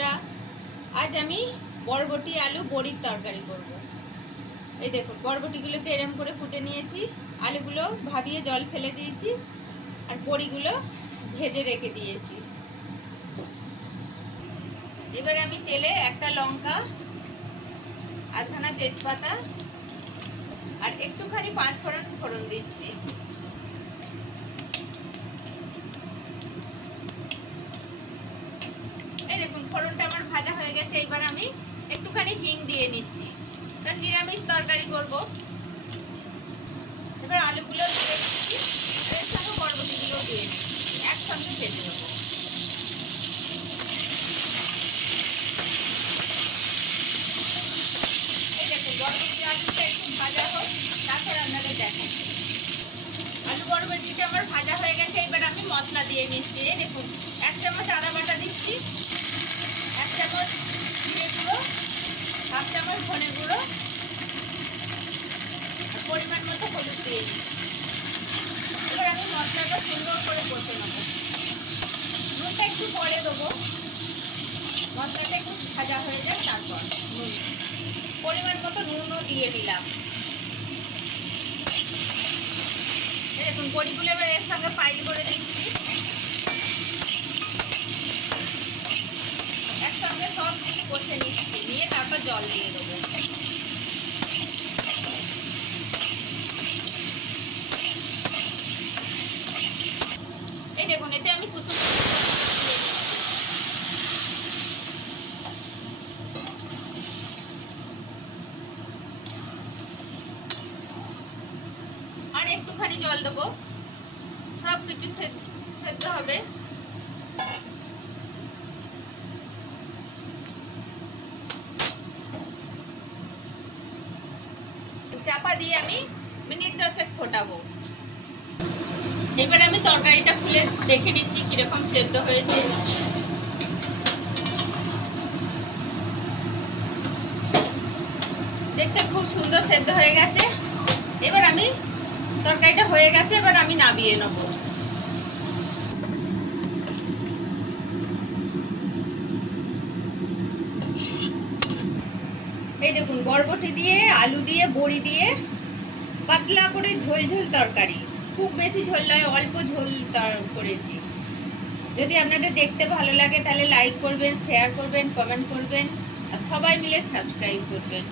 বন্ধুরা, আজ আমি বরবটি আলু বড়ির তরকারি করব। এই দেখুন, বরবটিগুলোকে এরম করে ফুটে নিয়েছি। আলুগুলো ভাবিয়ে জল ফেলে দিয়েছি আর বড়িগুলো ভেজে রেখে দিয়েছি। এবার আমি তেলে একটা লঙ্কা, আধখানা তেজপাতা আর একটুখানি পাঁচ ফোড়ন ফোড়ন দিচ্ছি এই দেখুন ফোড়নটা আমার ভাজা হয়ে গেছে এবার আমি একটুখানি হিং দিয়ে নিচ্ছি। এটা নিরামিষ তরকারি করব। এবার আলুগুলো দিয়ে দিচ্ছি। এর সঙ্গে বরবটিগুলো দিয়ে দিচ্ছি। একসঙ্গে ভেজে বরবটিটা আমার ভাজা হয়ে গেছে। এবার আমি মশলা দিয়ে নিচ্ছি। দেখুন চামচ ধনে গুঁড়ো পরিমাণ মতো হলুদ দিয়ে এবার আমি মশলাটা সুন্দর করে কষে নেব। নুনটা একটু পরে দেবো। মশলাটা একটু ভাজা হয়ে যায় তারপর নুন। পরিমাণ মতো নুনও দিয়ে দিলাম। দেখুন, বড়িগুলো এবার এর সঙ্গে পাইল করে দিচ্ছি একসঙ্গে সব কষে নিয়ে তারপর জল দিয়ে দেবো। এই দেখুন, এতে আমি কুসুম আর একটুখানি জল দেবো। সব কিছু সেদ্ধ হবে। চাপা দিয়ে আমি মিনিট দশেক ফোটাবো। এবার আমি তরকারিটা খুলে দেখে নিচ্ছি কীরকম সেদ্ধ হয়েছে। দেখতে খুব সুন্দর সেদ্ধ হয়ে গেছে। এবার আমি তরকারিটা হয়ে গেছে, এবার আমি নামিয়ে নেব। এই দেখুন, বরবটি দিয়ে, আলু দিয়ে, বড়ি দিয়ে পাতলা করে ঝোল ঝোল তরকারি। খুব বেশি ঝোল নয়, অল্প ঝোল করেছি। যদি আপনাদের দেখতে ভালো লাগে তাহলে লাইক করবেন শেয়ার করবেন কমেন্ট করবেন, আর সবাই মিলে সাবস্ক্রাইব করবেন।